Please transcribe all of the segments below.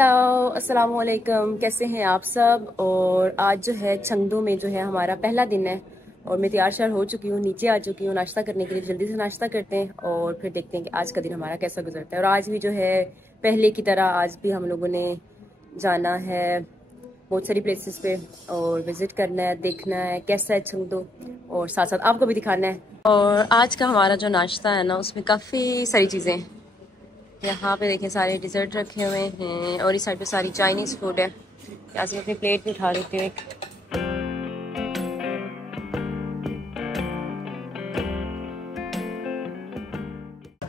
Hello अस्सलाम वालेकुम, कैसे हैं आप सब। और आज जो है चंगदू में जो है हमारा पहला दिन है और मैं तैयार शार हो चुकी हूँ, नीचे आ चुकी हूँ नाश्ता करने के लिए। जल्दी से नाश्ता करते हैं और फिर देखते हैं कि आज का दिन हमारा कैसा गुजरता है। और आज भी जो है पहले की तरह आज भी हम लोगों ने जाना है बहुत सारी प्लेसेस पे और विजिट करना है, देखना है कैसा है चंगदू, और साथ साथ आपको भी दिखाना है। और आज का हमारा जो नाश्ता है ना उसमें काफ़ी सारी चीज़ें हैं। यहाँ पे देखें सारे डिज़र्ट रखे हुए हैं और इस साइड पे सारी चाइनीज़ फूड है। यहाँ से अपनी प्लेट भी उठा देती हूँ एक।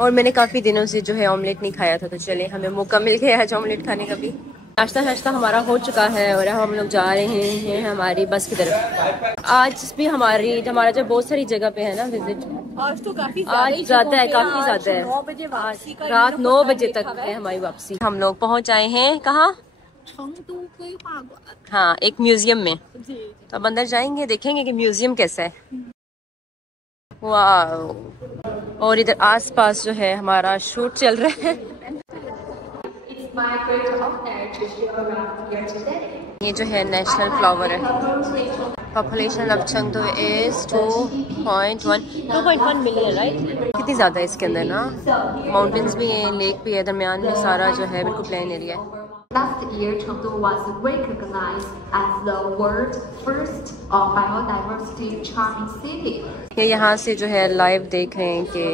और मैंने काफ़ी दिनों से जो है ऑमलेट नहीं खाया था, तो चले हमें मौका मिल गया है ऑमलेट खाने का भी। नाश्ता हमारा हो चुका है और हम लोग जा रहे हैं हमारी बस की तरफ। आज भी हमारा जो बहुत सारी जगह पे है ना विजिट, आज तो काफी ज़्यादा है, काफी ज़्यादा है। रात 9 बजे तक है हमारी वापसी। हम लोग पहुंच आए हैं कहाँ? हाँ, एक म्यूजियम में। तो अब अंदर जाएंगे, देखेंगे कि म्यूजियम कैसा है। वाह। और इधर आसपास जो है हमारा शूट चल रहा है। ये जो है नेशनल फ्लावर है। Population of Chengdu is 2.1 million, right. कितनी ज़्यादा है इसके अंदर ना। माउंटेन्स भी हैं, लेक भी है, दरमियान में सारा जो है बिल्कुल प्लेन एरिया है। Last year, Chengdu was recognized as the world's first biodiversity charming city. ये यहाँ से जो है लाइव देख रहे हैं कि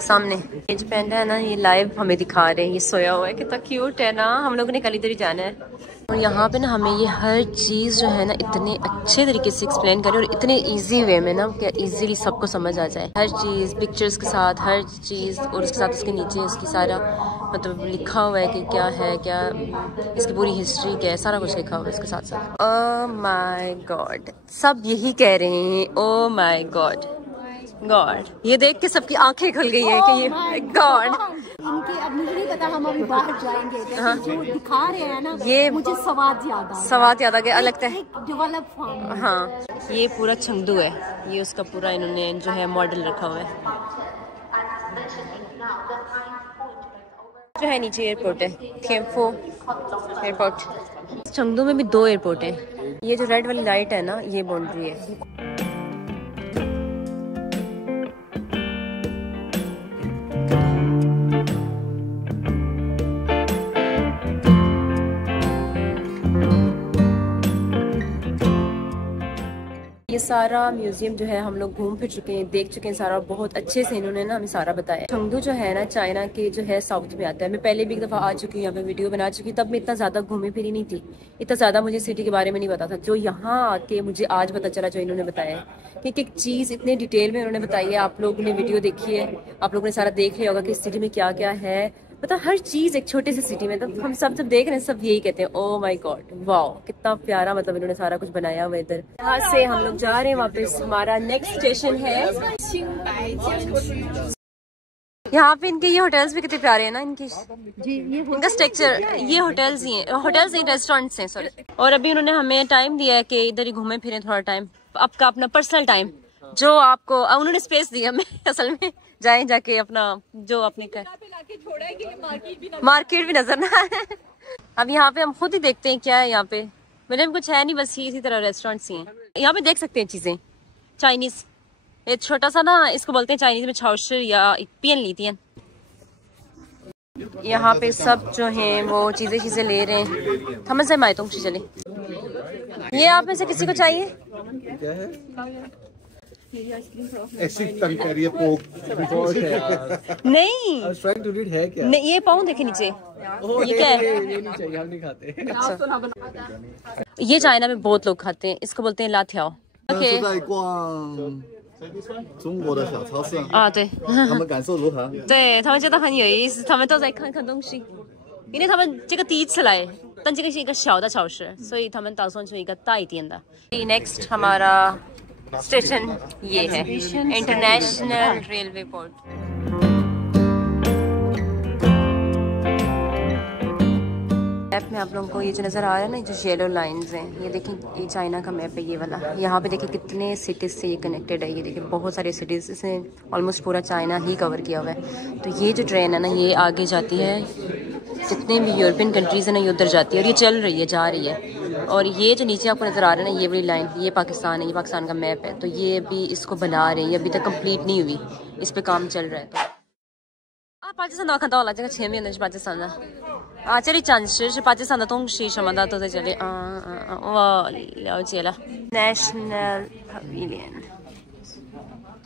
सामने ये जो पैंडा है ना, ये लाइव हमें दिखा रहे हैं। ये सोया हुआ है, कितना क्यूट है ना। हम लोगों ने कल इधर ही जाना है। और यहाँ पे ना हमें ये हर चीज़ जो है ना इतने अच्छे तरीके से एक्सप्लेन करें और इतने इजी वे में ना कि इजीली सबको समझ आ जाए। हर चीज़ पिक्चर्स के साथ, हर चीज़, और उसके साथ उसके नीचे उसकी सारा मतलब लिखा हुआ है कि क्या है, क्या इसकी पूरी हिस्ट्री क्या है, सारा कुछ लिखा हुआ है इसके साथ साथ। ओह माय गॉड, सब यही कह रहे हैं ओह माय गॉड गॉड। ये देख के सबकी आंखें खुल गई है कि ये गॉड। इनके अब मुझे नहीं पता, हम अभी बाहर जाएंगे। हाँ। जो दिखा रहे हैं ना, ये मुझे सवाद याद आ गया, लगता है। Develop farm. हाँ, ये पूरा चंगदू है, ये उसका पूरा इन्होंने जो है मॉडल रखा हुआ है। जो है नीचे एयरपोर्ट है, थिम्फू एयरपोर्ट। चंगदू में भी 2 एयरपोर्ट हैं। ये जो रेड वाली लाइट है ना, ये बाउंड्री है। ये सारा म्यूजियम जो है हम लोग घूम फिर चुके हैं, देख चुके हैं सारा। बहुत अच्छे से इन्होंने ना हमें सारा बताया। चंगदू जो है ना चाइना के जो है साउथ में आता है। मैं पहले भी एक दफ़ा आ चुकी हूँ, यहाँ पे वीडियो बना चुकी हूँ। तब मैं इतना ज़्यादा घूमी फिरी नहीं थी, इतना ज़्यादा मुझे सिटी के बारे में नहीं पता था। जो यहाँ आके मुझे आज पता चला, जो इन्होंने बताया है कि एक चीज़ इतने डिटेल में उन्होंने बताई है। आप लोगों ने वीडियो देखी है, आप लोगों ने सारा देख लिया होगा कि इस सिटी में क्या क्या है। मतलब हर चीज़ एक छोटे से सिटी में, तब हम सब जब देख रहे हैं सब यही कहते हैं ओह माय गॉड वाओ, कितना प्यारा मतलब इन्होंने सारा कुछ बनाया हुआ है इधर। यहाँ से हम लोग जा रहे हैं वापस। हमारा नेक्स्ट स्टेशन है। यहाँ पे इनके ये होटल्स भी कितने प्यारे हैं ना, इनकी इनका स्ट्रक्चर। ये होटल्स ही हैं, होटल्स नहीं रेस्टोरेंट्स हैं, सॉरी। और अभी उन्होंने हमें टाइम दिया है कि इधर ही घूमें फिरें थोड़ा टाइम, आपका अपना पर्सनल टाइम जो आपको उन्होंने स्पेस दिया हमें। असल में जाएं जाके अपना जो अपने मार्केट भी नजर ना आए। अब यहाँ पे हम खुद ही देखते हैं क्या है यहाँ पे। मेरे में कुछ है नहीं, बस ये इसी तरह रेस्टोरेंट्स ही हैं। यहाँ पे देख सकते हैं चीजें चाइनीज। ये छोटा सा ना, इसको बोलते हैं चाइनीज में छाउशर या पियन लीती हैं। यहाँ पे सब जो हैं वो चीजें ले रहे हैं। समझ से माए तुम चले। ये आप में से किसी को चाहिए? क्या है? नहीं, ये पाऊँ देखे नीचे। ये क्या है? ये नहीं चाहिए, हम नहीं खाते। अच्छा। ये चाइना में बहुत लोग खाते हैं, इसको बोलते हैं लाथियाओ। ओके। 中国的小超市啊，对，他们感受如何？对他们觉得很有意思，他们都在看看东西，因为他们这个第一次来，但这个是一个小的超市，所以他们打算去一个大一点的。Next हमारा स्टेशन ये है इंटरनेशनल रेलवे पोर्ट। मैप में आप लोगों को ये जो नज़र आ रहा है ना, जो येलो लाइंस हैं, ये देखें, ये चाइना का मैप है ये वाला। यहाँ पे देखिए कितने सिटीज़ से ये कनेक्टेड है। ये देखिए बहुत सारे सिटीज़, इसने ऑलमोस्ट पूरा चाइना ही कवर किया हुआ है। तो ये जो ट्रेन है ना, ये आगे जाती है जितने भी यूरोपियन कंट्रीज़ हैं ना ये उधर जाती है, और ये चल रही है, जा रही है। और ये जो नीचे आपको नज़र आ रहा है ना, ये बड़ी लाइन, ये पाकिस्तान है, ये पाकिस्तान का मैप है। तो ये अभी इसको बना रहे हैं, ये अभी तक कंप्लीट नहीं हुई, इस पे काम चल रहा है। तो पाकिस्तान的看到了，这个前面的是巴基斯坦的啊，这里展示是巴基斯坦的东西什么的都在这里。我了解了。National Pavilion。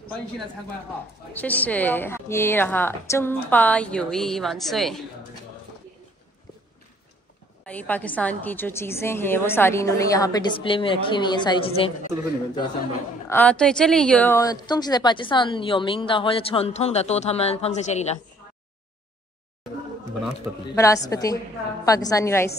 欢迎进来参观哈。谢谢。ये रहा 中巴友谊万岁。सारी पाकिस्तान की जो चीज़ें हैं वो सारी इन्होंने यहाँ पे डिस्प्ले में रखी हुई हैं सारी चीज़ें।对，这里有东西在巴基斯坦有名的或者传统的都他们放在这里了。बनास्पति पाकिस्तानी राइस,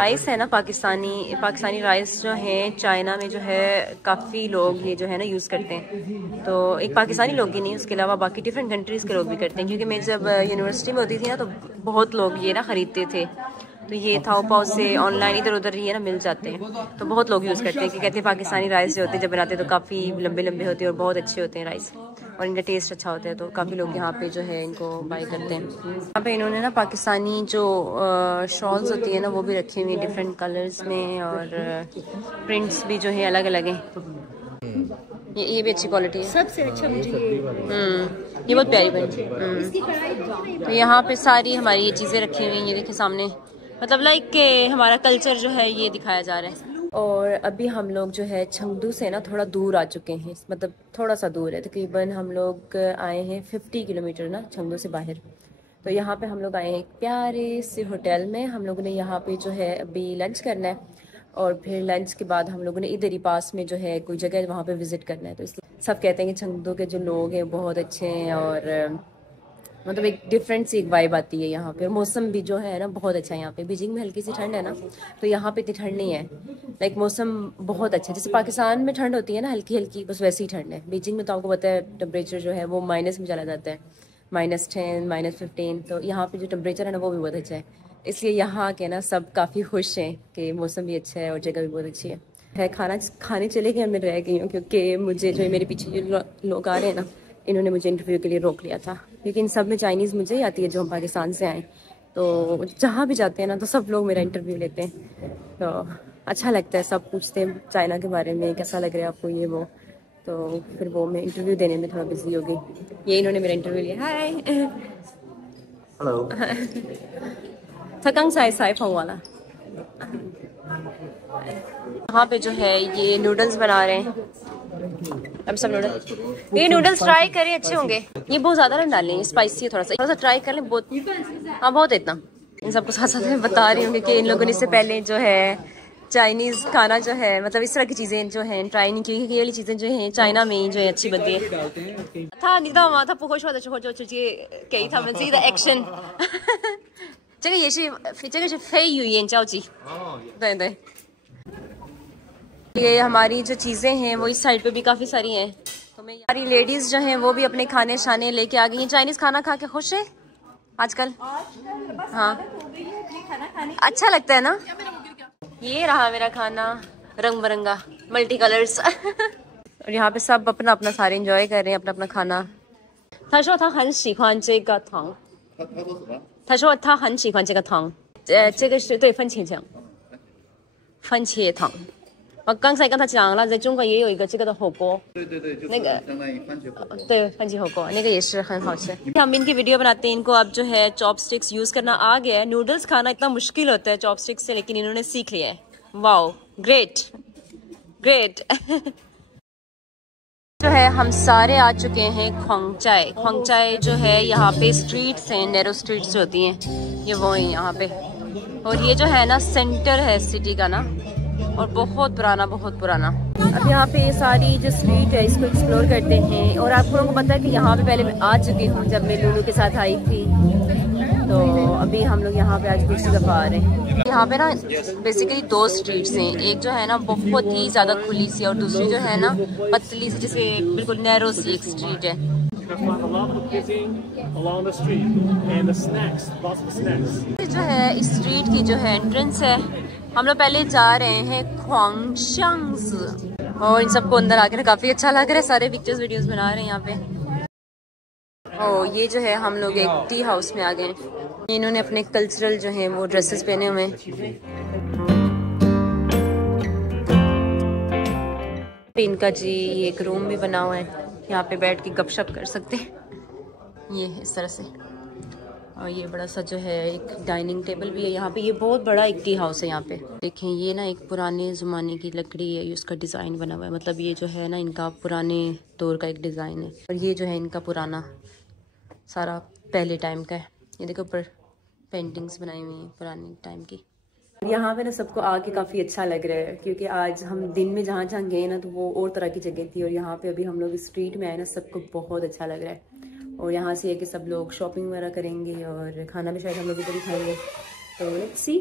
राइस है ना पाकिस्तानी राइस जो है चाइना में जो है काफ़ी लोग ये जो है ना यूज़ करते हैं। तो एक पाकिस्तानी लोग ही नहीं, उसके अलावा बाकी डिफरेंट कंट्रीज़ के लोग भी करते हैं, क्योंकि मैं जब यूनिवर्सिटी में होती थी ना तो बहुत लोग ये ना ख़रीदते थे। तो ये थाओपाओ से ऑनलाइन इधर उधर ही है ना मिल जाते हैं, तो बहुत लोग यूज़ करते हैं कि कहते हैं पाकिस्तानी राइस जो होते हैं जब बनाते हैं तो काफ़ी लंबे लंबे होते हैं और बहुत अच्छे होते हैं राइस, और इनका टेस्ट अच्छा होता है। तो काफ़ी लोग यहाँ पे जो है इनको बाई करते हैं। यहाँ पे इन्होंने ना पाकिस्तानी जो शॉल्स होती है ना वो भी रखी हुई है डिफरेंट कलर्स में, और प्रिंट्स भी जो है अलग अलग हैं। ये भी अच्छी क्वालिटी है, सबसे अच्छा मुझे ये बहुत प्यारी बनी। तो यहाँ पे सारी हमारी ये चीज़ें रखी हुई हैं, ये देखिए सामने, मतलब लाइक के हमारा कल्चर जो है ये दिखाया जा रहा है। और अभी हम लोग जो है चंगदू से ना थोड़ा दूर आ चुके हैं, मतलब थोड़ा सा दूर है, तकरीबन हम लोग आए हैं 50 किलोमीटर ना चंगदू से बाहर। तो यहाँ पे हम लोग आए हैं एक प्यारे से होटल में, हम लोगों ने यहाँ पे जो है अभी लंच करना है, और फिर लंच के बाद हम लोगों ने इधर ही पास में जो है कोई जगह है वहाँ पे विज़िट करना है। तो इसलिए सब कहते हैं कि चंगदू के जो लोग हैं बहुत अच्छे हैं, और मतलब एक डिफरेंट सी एक वाइब आती है यहाँ पे। और मौसम भी जो है ना बहुत अच्छा है यहाँ पे। बीजिंग में हल्की सी ठंड है ना, तो यहाँ पे इतनी ठंड नहीं है, लाइक मौसम बहुत अच्छा है। जैसे पाकिस्तान में ठंड होती है ना हल्की हल्की, बस वैसी ही ठंड है। बीजिंग में तो आपको पता है टेम्परेचर जो है वो माइनस में चला जाता है, -10 -15। तो यहाँ पे जो टेम्परेचर है ना वो भी बहुत अच्छा है, इसलिए यहाँ के ना सब काफ़ी खुश हैं कि मौसम भी अच्छा है और जगह भी बहुत अच्छी है। खाना खाने चले गए, मैं रह गई हूँ क्योंकि मुझे जो मेरे पीछे जो लोग आ रहे हैं ना, इन्होंने मुझे इंटरव्यू के लिए रोक लिया था, क्योंकि इन सब में चाइनीज़ मुझे ही आती है जो हम पाकिस्तान से आए। तो जहाँ भी जाते हैं ना तो सब लोग मेरा इंटरव्यू लेते हैं, तो अच्छा लगता है, सब पूछते हैं चाइना के बारे में, कैसा लग रहा है आपको ये वो। तो फिर वो मैं इंटरव्यू देने में थोड़ा बिजी हो गई। ये इन्होंने मेरा इंटरव्यू लिया। हाय हेलो थकंग साई फोंग वाला। यहाँ पे जो है ये नूडल्स बना रहे हैं, अब सब नूडल्स, ये नूडल्स ट्राई करें, अच्छे होंगे। ये बहुत ज़्यादा ना डालें, स्पाइसी है थोड़ा सा ट्राई कर लें। बहुत हाँ बहुत है इतना। इन सबको साथ साथ में बता रही हूँ कि इन लोगों ने इससे पहले जो है चाइनीज़ खाना जो है मतलब इस तरह की चीज़ें जो हैं ट्राई नहीं की, क्योंकि ये वाली चीज़ें जो हैं चाइना में ही जो है अच्छी बनती है। था你知道吗？他不会说的时候就直接给他们自己的 action 这个也是，这个是非语言交集。对对，ये हमारी जो चीज़ें हैं वो इस साइड पे भी काफ़ी सारी हैं। तो मैं हमारी लेडीज़ जो हैं वो भी अपने खाने शाने लेके आ गई हैं। चाइनीज़ खाना खा के खुश है आजकल? हाँ अच्छा लगता है ना। ये रहा मेरा खाना, रंग बिरंगा मल्टी कलर्स और यहाँ पे सब अपना अपना सारे एंजॉय कर रहे हैं अपना अपना खाना। 他说他很喜欢这个汤。他说他很喜欢这个汤。这个是对番茄酱，番茄汤。我刚才跟他讲了，在中国也有一个这个的火锅。对对对，那个相当于番茄火锅。对，番茄火锅那个也是很好吃。हम इनकी वीडियो बनाते हैं, इनको अब जो है चॉपस्टिक्स यूज करना आ गया है। नूडल्स खाना इतना मुश्किल होता है चॉपस्टिक्स से, लेकिन इन्होंने सीख लिया है। वाओ ग्रेट ग्रेट जो है हम सारे आ चुके हैं ख्वांगचाई। ख्वांगचाई जो है यहाँ पे स्ट्रीट्स हैं, नैरो स्ट्रीट्स जो होती हैं ये वो हैं यहाँ पे। और ये जो है ना सेंटर है सिटी का ना, और बहुत पुराना। अब यहाँ पे सारी जो स्ट्रीट है इसको एक्सप्लोर करते हैं। और आप लोगों को पता है कि यहाँ पे पहले मैं आ चुकी हूँ जब मैं लूलू के साथ आई थी। तो अभी हम लोग यहाँ पे आज दूसरी दफ़ा आ रहे हैं। यहाँ पे ना बेसिकली दो स्ट्रीट्स हैं, एक जो है ना बहुत ही ज़्यादा खुली सी और दूसरी जो है ना पतली सी, जिससे बिल्कुल नैरो सी एक स्ट्रीट है। जो है इस स्ट्रीट की जो है एंट्रेंस है। हम लोग पहले जा रहे हैं ख्वांगशांग्स, और इन सबको अंदर आकर काफ़ी अच्छा लग रहा है। सारे पिक्चर्स वीडियोस बना रहे हैं यहाँ पे। ओ ये जो है हम लोग एक टी हाउस में आ गए। इन्होंने अपने कल्चरल जो हैं वो ड्रेसेस पहने हुए हैं। इनका जी ये एक रूम भी बना हुआ है, यहाँ पे बैठ के गपशप कर सकते हैं, ये इस तरह से। और ये बड़ा सा जो है एक डाइनिंग टेबल भी है यहाँ पे। ये बहुत बड़ा एक टी हाउस है यहाँ पे। देखें ये ना एक पुराने ज़माने की लकड़ी है, उसका डिज़ाइन बना हुआ है, मतलब ये जो है ना इनका पुराने दौर का एक डिज़ाइन है। और ये जो है इनका पुराना सारा पहले टाइम का है। ये देखो ऊपर पेंटिंग्स बनाई हुई हैं पुराने टाइम की। यहाँ पे ना सबको आके काफ़ी अच्छा लग रहा है, क्योंकि आज हम दिन में जहाँ जहाँ गए ना तो वो और तरह की जगह थी, और यहाँ पे अभी हम लोग स्ट्रीट में आए ना, सबको बहुत अच्छा लग रहा है। और यहाँ से है कि सब लोग शॉपिंग वगैरह करेंगे और खाना भी शायद हम लोग इधर ही खाएंगे। तो लेट्स सी।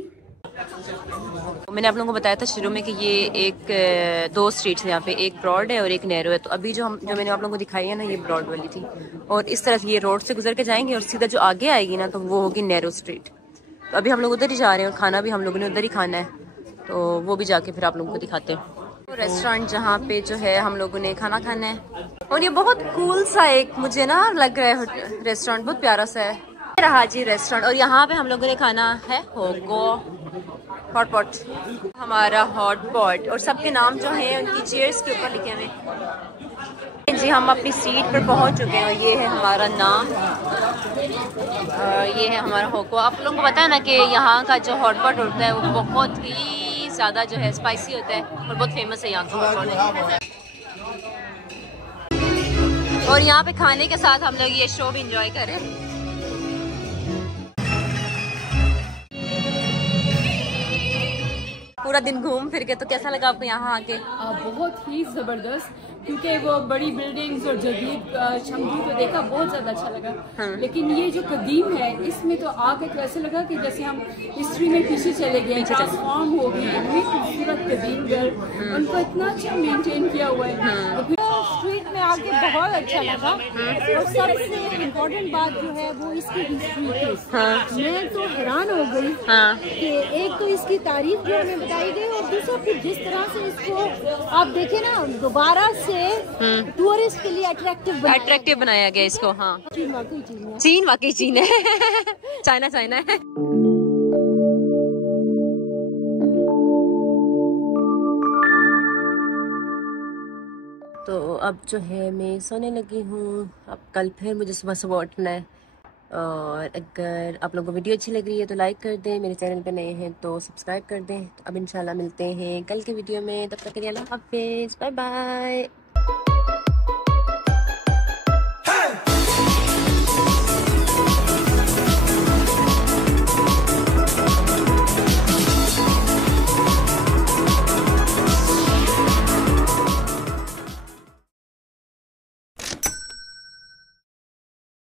मैंने आप लोगों को बताया था शुरू में कि ये एक दो स्ट्रीट्स है यहाँ पे, एक ब्रॉड है और एक नैरो है। तो अभी जो मैंने आप लोगों को दिखाई है ना, ये ब्रॉड वाली थी, और इस तरफ ये रोड से गुजर के जाएंगे और सीधा जो आगे आएगी ना तो वो होगी नैरो स्ट्रीट। तो अभी हम लोग उधर ही जा रहे हैं और खाना भी हम लोगों ने उधर ही खाना है, तो वो भी जाके फिर आप लोगों को दिखाते हैं। तो रेस्टोरेंट जहाँ पे जो है हम लोगों ने खाना खाना है, और ये बहुत कूल सा एक मुझे ना लग रहा है रेस्टोरेंट, बहुत प्यारा सा है। रहा जी रेस्टोरेंट, और यहाँ पे हम लोगों ने खाना है होगो हॉट पॉट, हमारा हॉट पॉट, और सबके नाम जो हैं उनकी चेयर्स के ऊपर लिखे हुए जी। हम अपनी सीट पर पहुंच चुके हैं और ये है हमारा नाम, ये है हमारा होगो। आप लोगों को पता है ना कि यहाँ का जो हॉट पॉट होता है वो बहुत ही ज़्यादा जो है स्पाइसी होता है और बहुत फेमस है यहाँ का हॉट पॉट। और यहाँ पे खाने के साथ हम लोग ये शो भी इंजॉय करें। पूरा दिन घूम फिर के, तो कैसा लगा आपको यहाँ आके? बहुत ही ज़बरदस्त, क्योंकि वो बड़ी बिल्डिंग्स और जदीद शमरू को देखा, बहुत ज़्यादा अच्छा लगा। हाँ। लेकिन लेकिन ये जो कदीम है इसमें तो आके तो ऐसे लगा कि जैसे हम हिस्ट्री में पीछे चले गए, ट्रांसफॉर्म हो गए। इतनी खूबसूरत कदीम घर, उनको इतना अच्छा मेंटेन किया हुआ है। स्ट्रीट में आके बहुत अच्छा लगा। और सबसे इम्पोर्टेंट बात जो है वो इसकी हिस्ट्री थी। मैं तो हैरान हो गई कि एक तो इसकी तारीफ जो हमें बताई गई, और दूसरा फिर जिस तरह से इसको आप देखें ना, दोबारा से टूरिस्ट के लिए अट्रैक्टिव बनाया गया इसको। हाँ, चीन वाकई चीन है। चाइना है। तो अब जो है मैं सोने लगी हूँ। अब कल फिर मुझे सुबह सुबह उठना है। और अगर आप लोगों को वीडियो अच्छी लग रही है तो लाइक कर दें, मेरे चैनल पे नए हैं तो सब्सक्राइब कर दें। तो अब इंशाल्लाह मिलते हैं कल के वीडियो में, तब तक के लिए अल्लाह हाफिज़, बाय बाय।